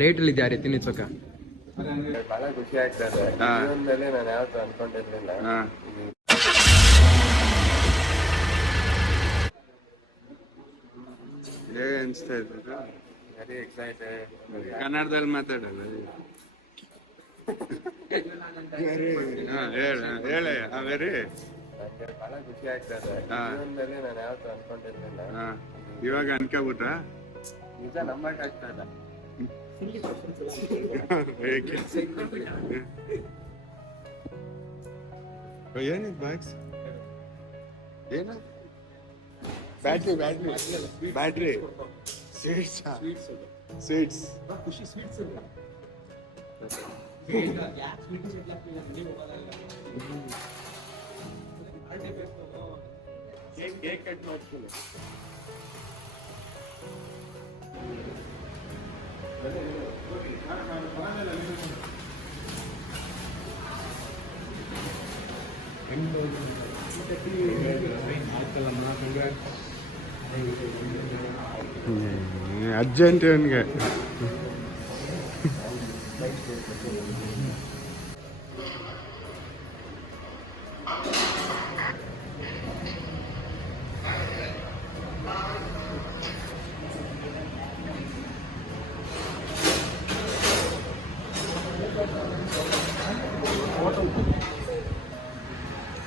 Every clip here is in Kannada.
ಡೇಟ್ ಅಲ್ಲಿ ಇದ್ಯಾರಿ ತಿನ್ನಿಸೋಕ ಬಹಳ ಖುಷಿ ಆಗ್ತದೆ. ಜೀವನದಲ್ಲಿ ನಾನು ಯಾವತ್ತೂ ಅನ್ಕೊಂಡಿರ್ಲಿಲ್ಲ. ಹೇಗೆ ಅನಿಸ್ತಾ ಇದ್ದದ್ದು? Very excited. ಕನ್ನಡದಲ್ಲಿ ಮಾತಾಡಲ್ಲ. ಹೇಳ ವೆರಿ ನನಗೆ ಬಹಳ ಖುಷಿ ಆಗ್ತದೆ. ಜೀವನದಲ್ಲಿ ನಾನು ಯಾವತ್ತೂ ಅನ್ಕೊಂಡಿರ್ಲಿಲ್ಲ. ಇವಾಗ ಅನ್ಕೋಬಿಟ್ಟ ನಿಜ ನಂಬಕ್ ಆಗ್ತಾ ಇಲ್ಲ. ಏನಿದ್ ಬಾಕ್ಸ್ ಏನ? ಬ್ಯಾಟ್ರಿ ಸ್ವೀಟ್ಸ್ ಖುಷಿ ಸ್ವೀಟ್ಸ್ ಕೇಕ್ ಕಟ್ ಮಾಡ್ತೀನಿ. ಅರ್ಜೆಂಟ್ ಅವನಿಗೆ.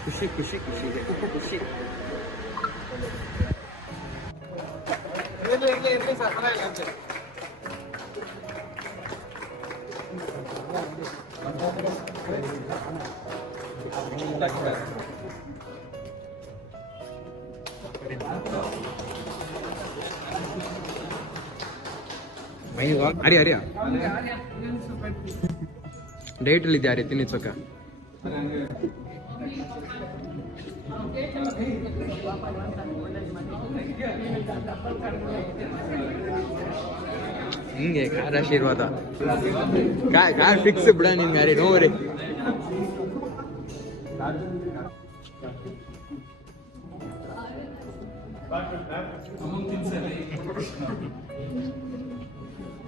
ಖುಷಿ ಖುಷಿ ಖುಷಿ ಖುಷಿ. ಹರಿಯ ಡೇಟ್ ಅಲ್ಲಿ ಇದ್ಯಾರಿ ತಿನ್ನಿಸೋಕ ಹಿಂಗೆ ಕಾರ್ ಆಶೀರ್ವಾದ ಕಾರ್ ಫಿಕ್ಸ್ ಬಿಡ ನಿಮ್ಗೆ ಯಾರಿ ನೋವರಿ.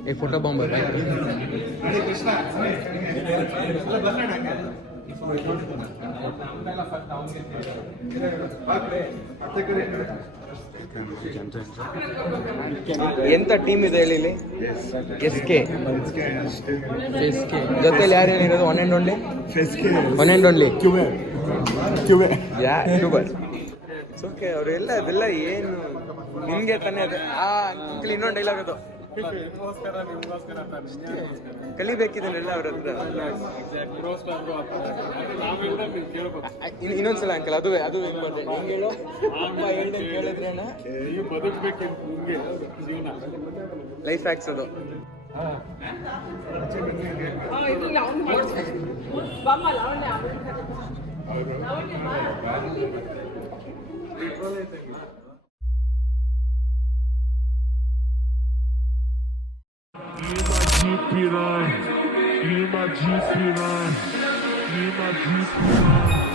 एक फोटो बॉम्ब है ಎಂತ ಟೀಮ್ ಇದೆ ಹೇಳಿ ಇಲ್ಲಿ? ಎಸ್ಕೆ ಜೊತೆಲಿ ಯಾರು ಏನಿರೋದು? One and only YouTuber. Okay ಅವರೆಲ್ಲ ಅದೆಲ್ಲ ಏನು ನಿಮ್ಗೆ ತಾನೇ ಅದೇ ಆ ಅಂಕಲ್ ಇನ್ನೊಂದು ಡೈಲಾಗ್ ಅದು ಕಲಿಬೇಕಿದೆಲ್ಲ ಅವ್ರ ಹತ್ರ. ಇನ್ನೊಂದ್ಸಲ ಅಂಕಲ್ ಅದು ಹೆಂಗ್ ಬಂದೆ ಹೆಂಗ್ ಹೇಳು ಅಮ್ಮ ಹೇಳ್ದೆ ಕೇಳಿದ್ರೇನ ಲೈಫ್ ಹ್ಯಾಕ್ಸ್ ಅದು. Piranha, Lima de piranha, Lima de piranha.